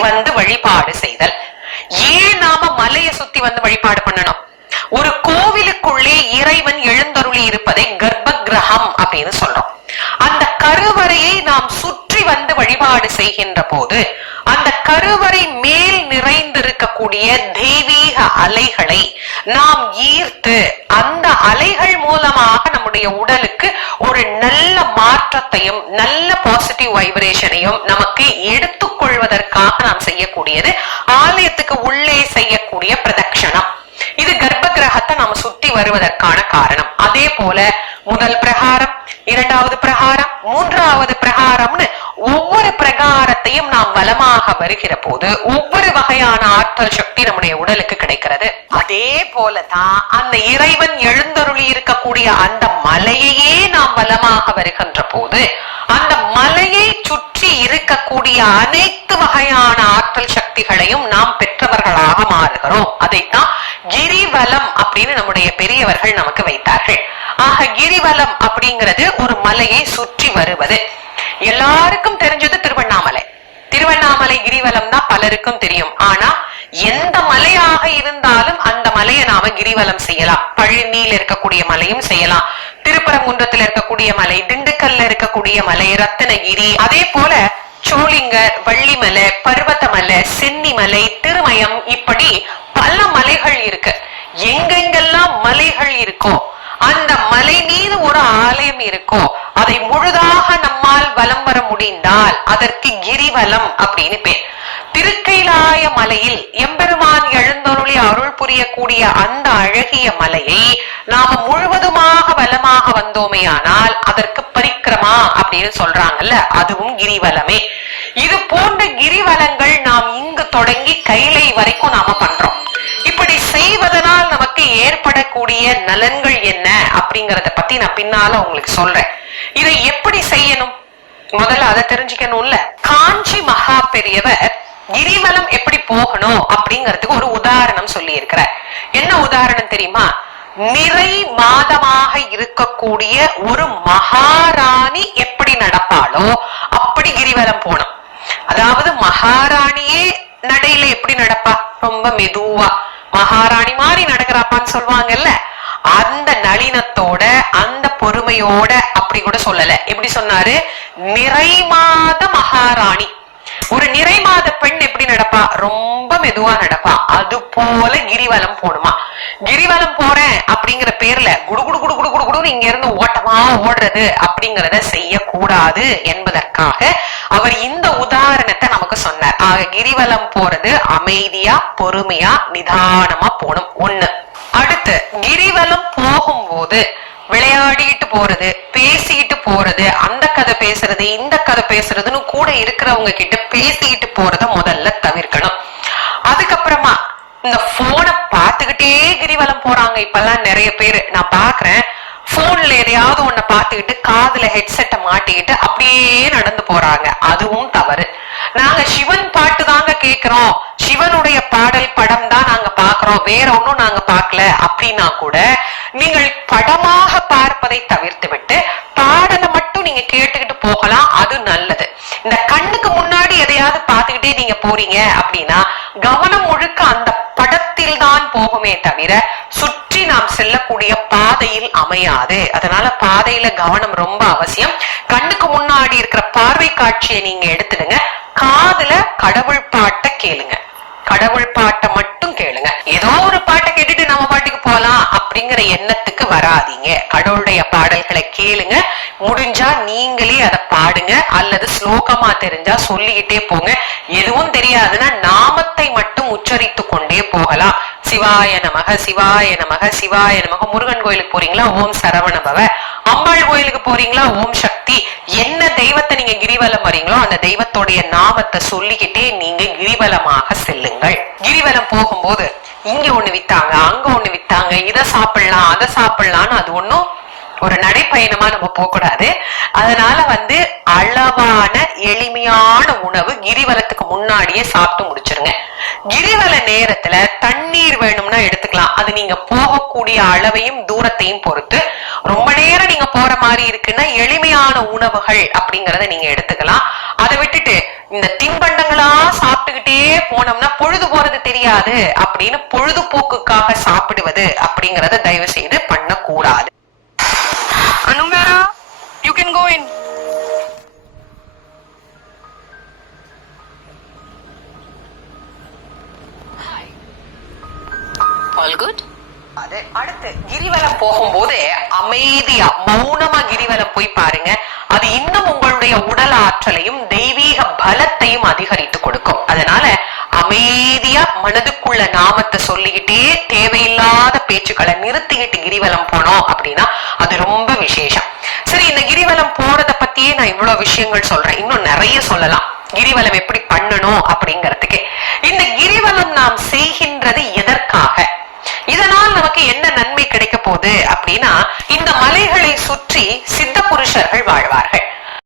வந்து வழிபாடு செய்தல். ஏன் நாம மலையை சுத்தி வந்து வழிபாடு பண்ணணும்? ஒரு கோவிலுக்குள்ளே இறைவன் எழுந்தருளி இருப்பதை கர்ப்ப கிரகம் அப்படின்னு சொல்றோம். அந்த கருவறையை நாம் சுற்றி வந்து வழிபாடு செய்கின்ற போது அந்த கருவறை மேல் நிறைந்திருக்கக்கூடிய தெய்வீக அலைகளை நாம் ஈர்த்து அந்த அலைகள் மூலமாக நம்முடைய உடலுக்கு ஒரு நல்ல மாற்றத்தையும் நல்ல பாசிட்டிவ் வைப்ரேஷனையும் நமக்கு எடுத்துக்கொள்வதற்காக நாம் செய்யக்கூடியது ஆலயத்துக்கு உள்ளே செய்யக்கூடிய பிரதட்சணம் இது கர்ப்ப கிரகத்தை நாம சுத்தி வருவதற்கான காரணம். அதே போல முதல் பிரகாரம் இரண்டாவது பிரகாரம் மூன்றாவது பிரகாரம்னு ஒவ்வொரு பிரகாரத்தையும் நாம் வலமாக வருகிற போது ஒவ்வொரு வகையான ஆற்றல் சக்தி நம்முடைய உடலுக்கு கிடைக்கிறது. அதே போலதான் அந்த இறைவன் எழுந்தருளி இருக்கக்கூடிய அந்த மலையையே நாம் வலமாக வருகின்ற போது அந்த மலையை சுற்றி இருக்கக்கூடிய அனைத்து வகையான ஆற்றல் சக்திகளையும் நாம் பெற்றவர்களாக மாறுகிறோம். அதைத்தான் கிரிவலம் அப்படின்னு நம்முடைய பெரியவர்கள் நமக்கு வைத்தார்கள். ஆக கிரிவலம் அப்படிங்கிறது ஒரு மலையை சுற்றி வருவது. எல்லாருக்கும் தெரிஞ்சது திருவண்ணாமலை. திருவண்ணாமலை கிரிவலம் தான் பலருக்கும் தெரியும். ஆனா எந்த மலையாக இருந்தாலும் அந்த மலையை நாம கிரிவலம் செய்யலாம். பழனியில இருக்கக்கூடிய மலையும் செய்யலாம். திருப்பரங்குன்றத்துல இருக்கக்கூடிய மலை திண்டுக்கல்ல இருக்கக்கூடிய மலை ரத்தனகிரி அதே போல சோளிங்கர் வள்ளிமலை பர்வதமலை சென்னிமலை திருமயம் இப்படி பல மலைகள் இருக்கு. எங்கெங்கெல்லாம் மலைகள் இருக்கோ அந்த மலை மீது ஒரு ஆலயம் இருக்கோ அதை முழுதாக நம்மால் வலம் வர முடிந்தால் அதற்கு கிரிவலம் அப்படின்னு பேர். திருக்கைலாய மலையில் எம்பெருமான் எழுந்தொருளி அருள் புரியக்கூடிய அந்த அழகிய மலையை நாம முழுவதுமாக வந்தோமே ஆனால் அதற்கு பரிக்கிரமா அப்படின்னு சொல்றாங்கல்ல அதுவும் கிரிவலமே. இது போன்ற கிரிவலங்கள் நாம் இங்கு தொடங்கி கைலை வரைக்கும் நாம பண்றோம். இப்படி செய்வதனால் நமக்கு ஏற்படக்கூடிய நலன்கள் என்ன அப்படிங்கறத பத்தி நான் பின்னால உங்களுக்கு சொல்றேன். இதை எப்படி செய்யணும்? முதல்ல அதை தெரிஞ்சுக்கணும்ல. காஞ்சி மகா பெரியவர் கிரிவலம் எப்படி போகணும் அப்படிங்கறதுக்கு ஒரு உதாரணம் சொல்லி இருக்கிறார் என்ன உதாரணம் தெரியுமா? நிறை மாதமாக இருக்கக்கூடிய ஒரு மகாராணி எப்படி நடப்பாளோ அப்படி கிரிவலம் போனோம் அதாவது மகாராணியே நடையில எப்படி நடப்பா? ரொம்ப மெதுவா. மகாராணி மாதிரி நடக்கிறாப்பான்னு சொல்லுவாங்கல்ல. அந்த நளினத்தோட அந்த பொறுமையோட அப்படி கூட சொல்லல. எப்படி சொன்னாரு? நிறைமாத மகாராணி. ஒரு நிறைமாத பெண் எப்படி நடப்பா? ரொம்ப மெதுவா நடப்பா. அது போல கிரிவலம் போடுமா? கிரிவலம் போறேன் அப்படிங்கிற பேர்ல குடுகுடு குடு குடு குடு குடு குடுன்னு இங்க இருந்து ஓட்டமா ஓடுறது அப்படிங்கறத செய்யக்கூடாது என்பதற்காக அவர் இந்த உதாரணத்தை நமக்கு சொன்னார். ஆக கிரிவலம் போறது அமைதியா பொறுமையா நிதானமா போகணும். ஒண்ணு. அடுத்து கிரிவலம் போகும்போது விளையாடிட்டு போறது பேர் போறது அந்த கதை பேசுறது இந்த கதை பேசுறதுன்னு கூட இருக்கிறவங்க கிட்ட பேசிட்டு போறத முதல்ல தவிர்க்கணும். அதுக்கப்புறமா இந்த போனை பார்த்துக்கிட்டே கிரிவலம் போறாங்க. இப்பெல்லாம் நிறைய பேரு. நான் பாக்குறேன் போன்ல எதையாவது ஒண்ண பாத்துக்கிட்டு காதுல ஹெட்செட்டை மாட்டிக்கிட்டு அப்படியே நடந்து போறாங்க. அதுவும் தவறு. நாங்க சிவன் பாட்டு தாங்க கேக்குறோம். சிவனுடைய பாடல் படம் தான் நாங்க வேற ஒன்னும் நாங்க பார்க்கல அப்படின்னா கூட நீங்கள் படமாக பார்ப்பதை தவிர்த்து விட்டு பாடலை மட்டும் நீங்க கேட்டுக்கிட்டு போகலாம். அது நல்லது. இந்த கண்ணுக்கு முன்னாடி எதையாவது பார்த்துக்கிட்டே நீங்க போறீங்க அப்படின்னா கவனம் முழுக்க அந்த படத்தில் தான் போகுமே தவிர சுற்றி நாம் செல்லக்கூடிய பாதையில் அமையாது. அதனால பாதையில கவனம் ரொம்ப அவசியம். கண்ணுக்கு முன்னாடி இருக்கிற பார்வை காட்சியை நீங்க எடுத்துடுங்க. காதுல கடவுள் பாட்டை கேளுங்க. கடவுள் பாட்டை மட்டும் கேளுங்க. ஏதோ ஒரு பாட்டை கேட்டுட்டு நம்ம பாட்டுக்கு போலாம் அப்படிங்கிற எண்ணத்துக்கு வராதீங்க. கடவுளுடைய பாடல்களை கேளுங்க. முடிஞ்சா நீங்களே அதை பாடுங்க. அல்லது ஸ்லோகமா தெரிஞ்சா சொல்லிக்கிட்டே போங்க. எதுவும் தெரியாதுன்னா நாம மட்டும் உச்சரித்து கொண்டே போகலாம் சிவாய நமக சிவாய நமக சிவாய நமக. முருகன் கோயிலுக்கு போறீங்களா? ஓம் சரவண பவ அம்பாள் கோயிலுக்கு போறீங்களா? ஓம் சக்தி. என்ன தெய்வத்தை நீங்க கிரிவலம் வரீங்களோ அந்த தெய்வத்துடைய நாமத்தை சொல்லிக்கிட்டே நீங்க கிரிவலமாக செல்லுங்கள். கிரிவலம் போகும்போது இங்க ஒண்ணு வித்தாங்க அங்க ஒண்ணு வித்தாங்க இத சாப்பிடலாம் அதை சாப்பிடலாம்னு அது ஒண்ணும் ஒரு நடைப்பயணமா நம்ம போகக்கூடாது. கூடாது அதனால வந்து அளவான எளிமையான உணவு கிரிவலத்துக்கு முன்னாடியே சாப்பிட்டு முடிச்சிருங்க. கிரிவல நேரத்துல தண்ணீர் வேணும்னா எடுத்துக்கலாம். அது நீங்க போகக்கூடிய அளவையும் தூரத்தையும் பொறுத்து ரொம்ப நேரம் நீங்க போற மாதிரி இருக்குன்னா எளிமையான உணவுகள் அப்படிங்கறத நீங்க எடுத்துக்கலாம். அதை விட்டுட்டு இந்த தின்பண்டங்களா சாப்பிட்டுக்கிட்டே போனோம்னா பொழுது போறது தெரியாது அப்படின்னு பொழுதுபோக்குக்காக சாப்பிடுவது அப்படிங்கறத தயவு செய்து பண்ணக்கூடாது. Anumera, you can go in. அடுத்து கிரிவலம் போகும்போது அமைதியா மௌனமா கிரிவலம் போய் பாருங்க. அது இன்னும் உங்களுடைய உடல் ஆற்றலையும் தெய்வீக பலத்தையும் அதிகரித்து கொடுக்கும். அதனால அமைதியா மனதுக்குள்ள நாமத்தை சொல்லிக்கிட்டே தேவையில்லாத பேச்சுக்களை நிறுத்திக்கிட்டு கிரிவலம் போனோம் அப்படின்னா அது ரொம்ப விசேஷம். சரி இந்த கிரிவலம் போறத பத்தியே நான் இவ்வளவு விஷயங்கள் சொல்றேன். இன்னும் நிறைய சொல்லலாம். கிரிவலம் எப்படி பண்ணணும் அப்படிங்கறதுக்கு. இந்த கிரிவலம் நாம் செய்கின்றது எதற்காக? இதனால் நமக்கு என்ன நன்மை கிடைக்க போகுது அப்படின்னா இந்த மலைகளை சுற்றி சித்த புருஷர்கள் வாழ்வார்கள்.